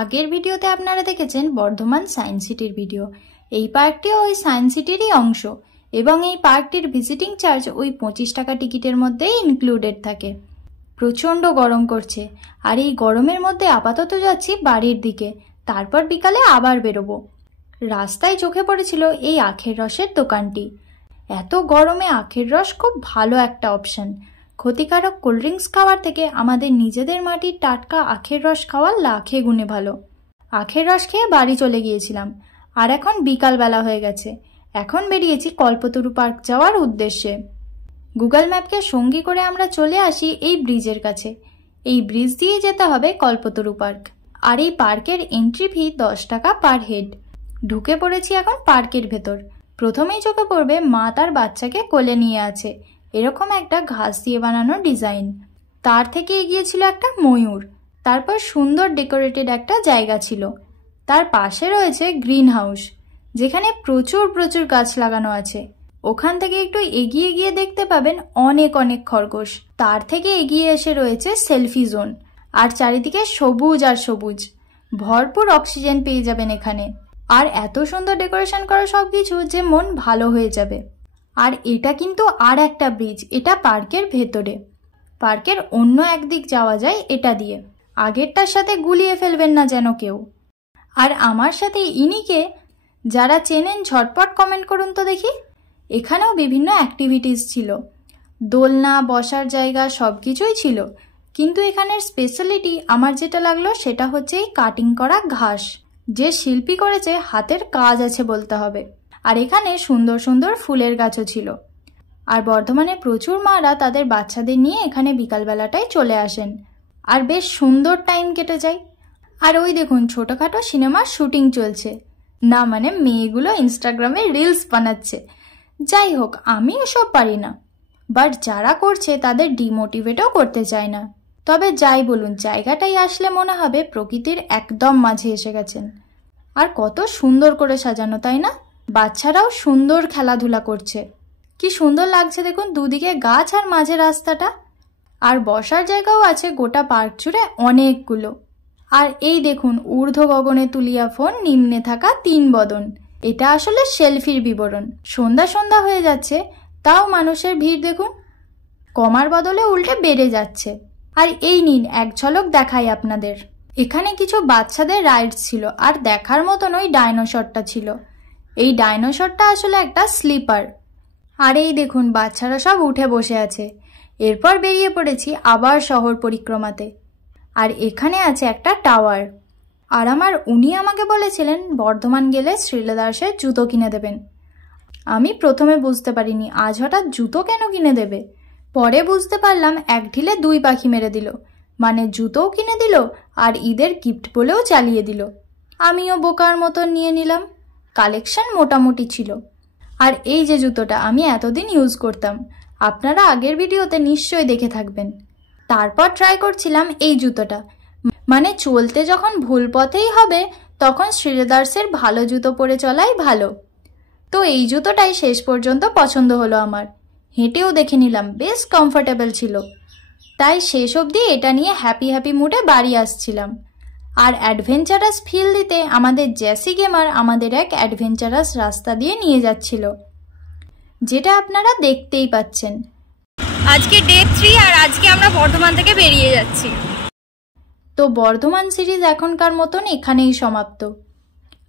আগের ভিডিওতে আপনারা দেখেছেন বর্ধমান সায়েন্স সিটির ভিডিও। এই পার্কটিও ওই সায়েন্স সিটিরই অংশ এবং এই পার্কটির ভিজিটিং চার্জ ওই 25 টাকা টিকিটের মধ্যেই ইনক্লুডেড থাকে। প্রচণ্ড গরম করছে আর এই গরমের মধ্যে আপাতত যাচ্ছি বাড়ির দিকে, তারপর বিকালে আবার বেরোবো। রাস্তায় চোখে পড়েছিল এই আখের রসের দোকানটি। এত গরমে আখের রস খুব ভালো একটা অপশন। ক্ষতিকারক কোল্ড ড্রিঙ্কস খাওয়ার থেকে আমাদের নিজেদের মাটির টাটকা আখের রস খাওয়া লাখে গুণে ভালো। আখের রস খেয়ে বাড়ি চলে গিয়েছিলাম আর এখন বিকালবেলা হয়ে গেছে। এখন বেরিয়েছি কল্পতরু পার্ক যাওয়ার উদ্দেশ্যে। গুগল ম্যাপকে সঙ্গী করে আমরা চলে আসি এই ব্রিজের কাছে। এই ব্রিজ দিয়ে যেতে হবে কল্পতরু পার্ক। আর এই পার্কের এন্ট্রি ফি 10 টাকা পার হেড। ঢুকে পড়েছি এখন পার্কের ভেতর। প্রথমেই চোখে পড়বে মা তার বাচ্চাকে কোলে নিয়ে আছে, এরকম একটা ঘাস দিয়ে বানানো ডিজাইন। তার থেকে এগিয়ে ছিল একটা ময়ূর। তারপর সুন্দর ডেকোরেটেড একটা জায়গা ছিল। তার পাশে রয়েছে গ্রিন হাউস, যেখানে প্রচুর প্রচুর গাছ লাগানো আছে। ওখান থেকে একটু এগিয়ে গিয়ে দেখতে পাবেন অনেক অনেক খরগোশ। তার থেকে এগিয়ে এসে রয়েছে সেলফি জোন, আর চারিদিকে সবুজ আর সবুজ। ভরপুর অক্সিজেন পেয়ে যাবেন এখানে। আর এত সুন্দর ডেকোরেশন করা সবকিছু যে মন ভালো হয়ে যাবে। আর এটা কিন্তু আর একটা ব্রিজ, এটা পার্কের ভেতরে। পার্কের অন্য একদিক যাওয়া যায় এটা দিয়ে। আগেরটার সাথে গুলিয়ে ফেলবেন না যেন কেউ। আর আমার সাথে ইনিকে যারা চেনেন ঝটপট কমেন্ট করুন তো দেখি। এখানেও বিভিন্ন অ্যাক্টিভিটিস ছিল, দোলনা, বসার জায়গা সব কিছুই ছিল। কিন্তু এখানের স্পেশালিটি আমার যেটা লাগলো সেটা হচ্ছে এই কাটিং করা ঘাস। যে শিল্পী করেছে হাতের কাজ আছে বলতে হবে। আর এখানে সুন্দর সুন্দর ফুলের গাছও ছিল। আর বর্ধমানে প্রচুর মারা তাদের বাচ্চাদের নিয়ে এখানে বিকালবেলাটাই চলে আসেন, আর বেশ সুন্দর টাইম কেটে যায়। আর ওই দেখুন ছোটখাটো সিনেমার শুটিং চলছে, না মানে মেয়েগুলো ইনস্টাগ্রামে রিলস বানাচ্ছে। যাই হোক, আমি এসব পারি না, বাট যারা করছে তাদের ডিমোটিভেটও করতে চায় না। তবে যাই বলুন, জায়গাটাই আসলে মনে হবে প্রকৃতির একদম মাঝে এসে গেছেন। আর কত সুন্দর করে সাজানো, তাই না? বাচ্চারাও সুন্দর খেলাধুলা করছে। কি সুন্দর লাগছে দেখুন, দুদিকে গাছ আর মাঝে রাস্তাটা। আর বসার জায়গাও আছে গোটা পার্ক জুড়ে অনেকগুলো। আর এই দেখুন ঊর্ধ্ব গগনে তুলিয়া ফোন, নিম্নে থাকা 3 বদন। এটা আসলে সেলফির বিবরণ। সন্ধ্যা সন্ধ্যা হয়ে যাচ্ছে, তাও মানুষের ভিড় দেখুন কমার বদলে উল্টে বেড়ে যাচ্ছে। আর এই নিন এক ঝলক দেখাই আপনাদের। এখানে কিছু বাচ্চাদের রাইডস ছিল, আর দেখার মতন ওই ডাইনোসরটা ছিল। এই ডাইনোসরটা আসলে একটা স্লিপার। আর এই দেখুন বাচ্চারা সব উঠে বসে আছে। এরপর বেরিয়ে পড়েছি আবার শহর পরিক্রমাতে। আর এখানে আছে একটা টাওয়ার। আর উনি আমাকে বলেছিলেন বর্ধমান গেলে শ্রীলেদার্সের জুতো কিনে দেবেন। আমি প্রথমে বুঝতে পারিনি আজ হঠাৎ জুতো কেন কিনে দেবে। পরে বুঝতে পারলাম এক ঢিলে 2 পাখি মেরে দিল, মানে জুতোও কিনে দিল আর ঈদের গিফট বলেও চালিয়ে দিল। আমিও বোকার মতন নিয়ে নিলাম। কালেকশন মোটামুটি ছিল। আর এই যে জুতোটা আমি এতদিন ইউজ করতাম, আপনারা আগের ভিডিওতে নিশ্চয়ই দেখে থাকবেন। তারপর ট্রাই করছিলাম এই জুতোটা, মানে চলতে যখন ভুল পথেই হবে তখন শ্রীলেদার্সের ভালো জুতো পরে চলাই ভালো। তো এই জুতোটাই শেষ পর্যন্ত পছন্দ হলো আমার। হেঁটেও দেখে নিলাম, বেশ কমফোর্টেবল ছিল। তাই শেষ অবধি এটা নিয়ে হ্যাপি হ্যাপি মুডে বাড়ি আসছিলাম। আর অ্যাডভেঞ্চারাস ফিল দিতে আমাদের জেসি গেমার আমাদের এক অ্যাডভেঞ্চারাস রাস্তা দিয়ে নিয়ে যাচ্ছিল, যেটা আপনারা দেখতেই পাচ্ছেন। আজকে ডে 3 আর আজকে আমরা বর্ধমান থেকে বেরিয়ে যাচ্ছি। তো বর্ধমান সিরিজ এখনকার মতন এখানেই সমাপ্ত।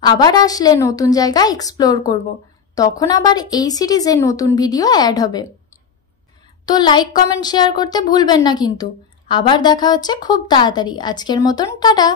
আবার আসলে নতুন জায়গা এক্সপ্লোর করব, তখন আবার এই সিরিজে নতুন ভিডিও অ্যাড হবে। তো লাইক কমেন্ট শেয়ার করতে ভুলবেন না কিন্তু। আবার দেখা হচ্ছে খুব তাড়াতাড়ি। আজকের মতন টাটা।